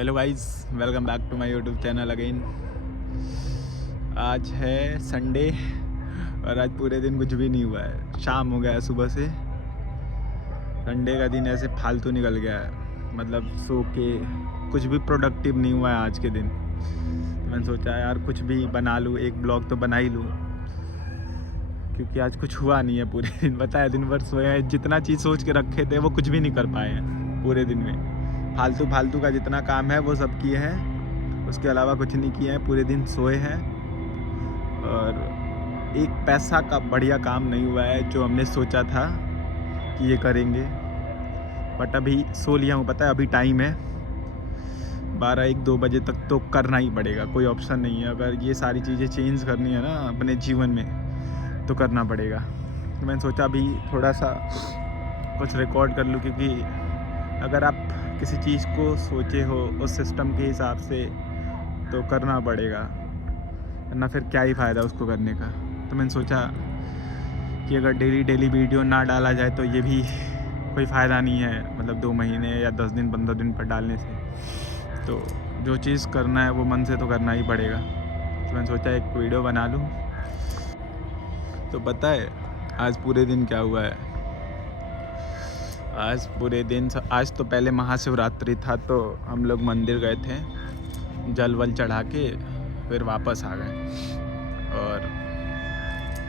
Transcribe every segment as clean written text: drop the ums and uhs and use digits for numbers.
Hello guys, welcome back to my YouTube channel again. आज है Sunday और आज पूरे दिन कुछ भी नहीं हुआ है। शाम हो गया है सुबह से। संडे का दिन ऐसे फालतू निकल गया है, मतलब सो के कुछ भी प्रोडक्टिव नहीं हुआ है आज के दिन। तो मैंने सोचा यार कुछ भी बना लूँ, एक ब्लॉग तो बना ही लूँ, क्योंकि आज कुछ हुआ नहीं है पूरे दिन। बताया दिन भर सोए हैं, जितना चीज़ सोच के रखे थे वो कुछ भी नहीं कर पाए हैं पूरे दिन में। फालतू का जितना काम है वो सब किए हैं, उसके अलावा कुछ नहीं किए हैं। पूरे दिन सोए हैं और एक पैसा का बढ़िया काम नहीं हुआ है जो हमने सोचा था कि ये करेंगे। बट अभी सो लिया हूँ, पता है अभी टाइम है 12-1-2 बजे तक, तो करना ही पड़ेगा, कोई ऑप्शन नहीं है। अगर ये सारी चीज़ें चेंज करनी है ना अपने जीवन में तो करना पड़ेगा। तो मैंने सोचा अभी थोड़ा सा कुछ रिकॉर्ड कर लूँ, क्योंकि अगर आप किसी चीज़ को सोचे हो उस सिस्टम के हिसाब से तो करना पड़ेगा, वरना फिर क्या ही फ़ायदा उसको करने का। तो मैंने सोचा कि अगर डेली वीडियो ना डाला जाए तो ये भी कोई फ़ायदा नहीं है, मतलब 2 महीने या 10 दिन 15 दिन पर डालने से। तो जो चीज़ करना है वो मन से तो करना ही पड़ेगा। तो मैंने सोचा एक वीडियो बना लूँ। तो पता है आज पूरे दिन क्या हुआ है? आज पूरे दिन आज तो पहले महाशिवरात्रि था, तो हम लोग मंदिर गए थे, जल वल चढ़ा के फिर वापस आ गए। और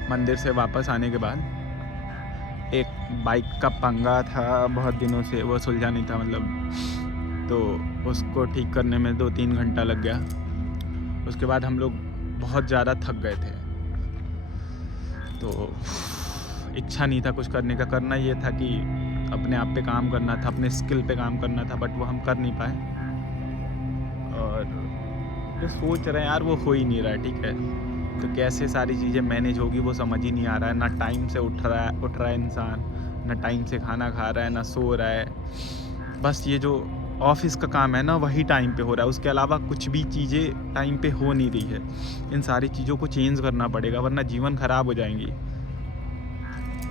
मंदिर से वापस आने के बाद एक बाइक का पंगा था बहुत दिनों से, वो सुलझा नहीं था, मतलब तो उसको ठीक करने में 2-3 घंटा लग गया। उसके बाद हम लोग बहुत ज़्यादा थक गए थे, तो इच्छा नहीं था कुछ करने का। करना ये था कि अपने आप पे काम करना था, अपने स्किल पे काम करना था, बट वो हम कर नहीं पाए। और जो सोच रहे हैं यार वो हो ही नहीं रहा है, ठीक है। तो कैसे सारी चीज़ें मैनेज होगी वो समझ ही नहीं आ रहा है। ना टाइम से उठ रहा है इंसान, ना टाइम से खाना खा रहा है, ना सो रहा है। बस ये जो ऑफिस का काम है ना वही टाइम पे हो रहा है, उसके अलावा कुछ भी चीज़ें टाइम पे हो नहीं रही है। इन सारी चीज़ों को चेंज करना पड़ेगा, वरना जीवन ख़राब हो जाएंगी।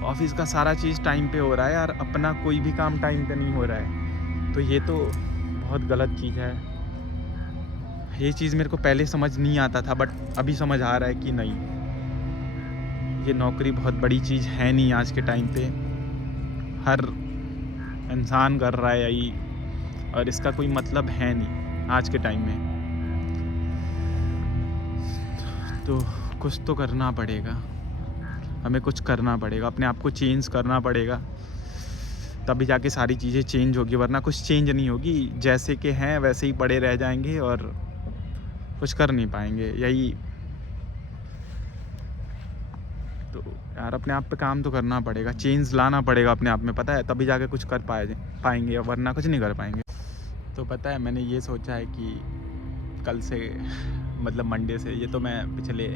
ऑफिस का सारा चीज़ टाइम पे हो रहा है और अपना कोई भी काम टाइम पे नहीं हो रहा है, तो ये तो बहुत गलत चीज़ है। ये चीज़ मेरे को पहले समझ नहीं आता था, बट अभी समझ आ रहा है कि नहीं, ये नौकरी बहुत बड़ी चीज़ है नहीं आज के टाइम पे। हर इंसान कर रहा है यही, और इसका कोई मतलब है नहीं आज के टाइम में। तो कुछ तो करना पड़ेगा, हमें कुछ करना पड़ेगा, अपने आप को चेंज करना पड़ेगा, तभी जाके सारी चीज़ें चेंज होगी, वरना कुछ चेंज नहीं होगी। जैसे कि हैं वैसे ही पड़े रह जाएंगे और कुछ कर नहीं पाएंगे। यही तो यार अपने आप पे काम तो करना पड़ेगा, चेंज लाना पड़ेगा अपने आप में, पता है, तभी जाके कुछ कर पाएंगे, वरना कुछ नहीं कर पाएंगे। तो पता है मैंने ये सोचा है कि कल से मतलब मंडे से, ये तो मैं पिछले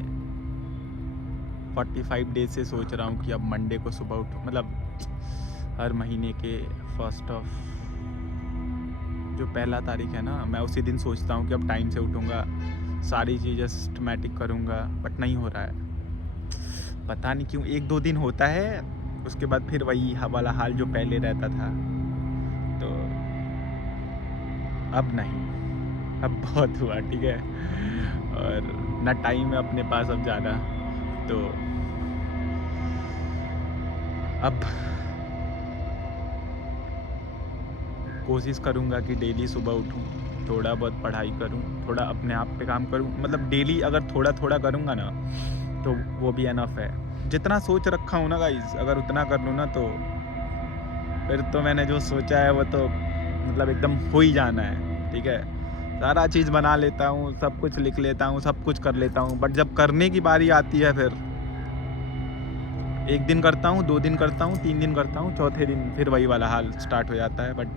45 डेज से सोच रहा हूँ कि अब मंडे को सुबह उठूँ, मतलब हर महीने के फर्स्ट ऑफ जो पहला तारीख है ना, मैं उसी दिन सोचता हूँ कि अब टाइम से उठूँगा, सारी चीज़ें सिस्टमेटिक करूँगा, बट नहीं हो रहा है। पता नहीं क्यों 1-2 दिन होता है, उसके बाद फिर वही वाला हाल जो पहले रहता था। तो अब नहीं, अब बहुत हुआ, ठीक है। और ना टाइम है अपने पास अब ज़्यादा, तो अब कोशिश करूँगा कि डेली सुबह उठूँ, थोड़ा बहुत पढ़ाई करूँ, थोड़ा अपने आप पे काम करूँ। मतलब डेली अगर थोड़ा करूँगा ना तो वो भी इनफ है। जितना सोच रखा हूँ ना गाइस, अगर उतना कर लूँ ना तो फिर तो मैंने जो सोचा है वो तो मतलब एकदम हो ही जाना है, ठीक है। सारा चीज़ बना लेता हूँ, सब कुछ लिख लेता हूँ, सब कुछ कर लेता हूँ, बट जब करने की बारी आती है फिर 1 दिन करता हूँ, 2 दिन करता हूँ, 3 दिन करता हूँ, चौथे दिन फिर वही वाला हाल स्टार्ट हो जाता है। बट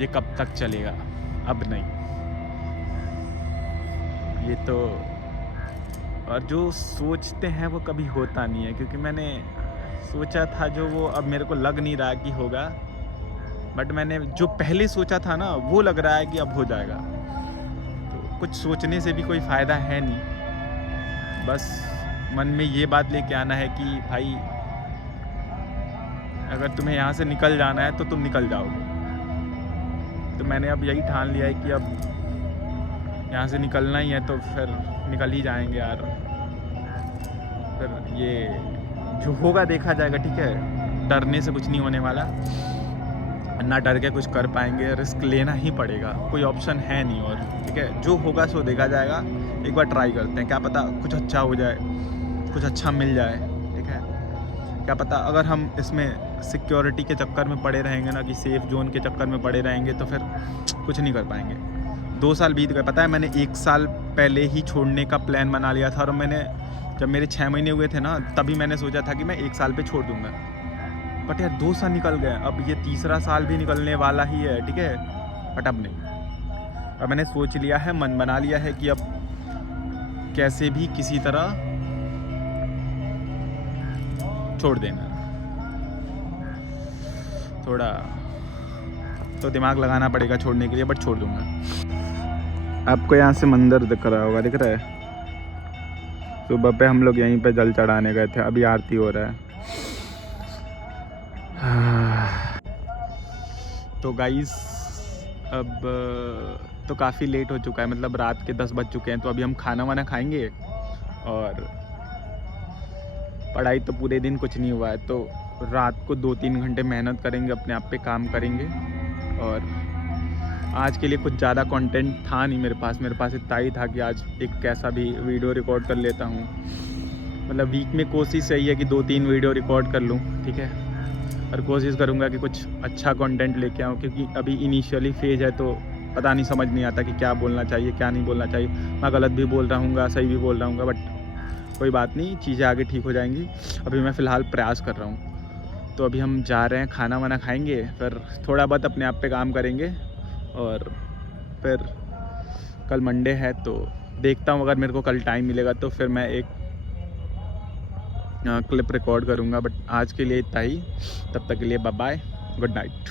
ये कब तक चलेगा? अब नहीं, ये तो। और जो सोचते हैं वो कभी होता नहीं है, क्योंकि मैंने सोचा था जो वो अब मेरे को लग नहीं रहा कि होगा, बट मैंने जो पहले सोचा था ना वो लग रहा है कि अब हो जाएगा। तो कुछ सोचने से भी कोई फ़ायदा है नहीं, बस मन में ये बात लेके आना है कि भाई अगर तुम्हें यहाँ से निकल जाना है तो तुम निकल जाओगे। तो मैंने अब यही ठान लिया है कि अब यहाँ से निकलना ही है तो फिर निकल ही जाएंगे यार। फिर ये जो होगा देखा जाएगा, ठीक है। डरने से कुछ नहीं होने वाला, ना डर के कुछ कर पाएंगे, रिस्क लेना ही पड़ेगा, कोई ऑप्शन है नहीं और, ठीक है। जो होगा सो देखा जाएगा, एक बार ट्राई करते हैं, क्या पता कुछ अच्छा हो जाए, कुछ अच्छा मिल जाए, ठीक है। क्या पता अगर हम इसमें सिक्योरिटी के चक्कर में पड़े रहेंगे ना, कि सेफ़ जोन के चक्कर में पड़े रहेंगे, तो फिर कुछ नहीं कर पाएंगे। 2 साल बीत गए, पता है मैंने 1 साल पहले ही छोड़ने का प्लान बना लिया था, और मैंने जब मेरे 6 महीने हुए थे ना, तभी मैंने सोचा था कि मैं 1 साल पे छोड़ दूँगा। बट यार 2 साल निकल गए, अब ये तीसरा साल भी निकलने वाला ही है, ठीक है। बट अब नहीं, अब मैंने सोच लिया है, मन बना लिया है कि अब कैसे भी किसी तरह छोड़ देना। थोड़ा तो दिमाग लगाना पड़ेगा छोड़ने के लिए, बट छोड़ दूंगा। आपको यहाँ से मंदिर दिख रहा होगा, दिख रहा है। सुबह पे हम लोग यहीं पे जल चढ़ाने गए थे, अभी आरती हो रहा है। तो गाइस अब तो काफ़ी लेट हो चुका है, मतलब रात के 10 बज चुके हैं। तो अभी हम खाना वाना खाएंगे, और पढ़ाई तो पूरे दिन कुछ नहीं हुआ है, तो रात को 2-3 घंटे मेहनत करेंगे, अपने आप पे काम करेंगे। और आज के लिए कुछ ज़्यादा कंटेंट था नहीं मेरे पास इतना ही था कि आज एक कैसा भी वीडियो रिकॉर्ड कर लेता हूँ। मतलब वीक में कोशिश यही है कि 2-3 वीडियो रिकॉर्ड कर लूँ, ठीक है। और कोशिश करूँगा कि कुछ अच्छा कंटेंट लेके आऊँ, क्योंकि अभी इनिशियली फेज है, तो पता नहीं, समझ नहीं आता कि क्या बोलना चाहिए क्या नहीं बोलना चाहिए। मैं गलत भी बोल रहा हूँ, सही भी बोल रहा हूँ, बट कोई बात नहीं, चीज़ें आगे ठीक हो जाएंगी। अभी मैं फ़िलहाल प्रयास कर रहा हूँ। तो अभी हम जा रहे हैं, खाना वाना खाएंगे, फिर थोड़ा बहुत अपने आप पे काम करेंगे, और फिर कल मंडे है, तो देखता हूँ अगर मेरे को कल टाइम मिलेगा तो फिर मैं एक क्लिप रिकॉर्ड करूँगा। बट आज के लिए इतना ही, तब तक के लिए बाय बाय, गुड नाइट।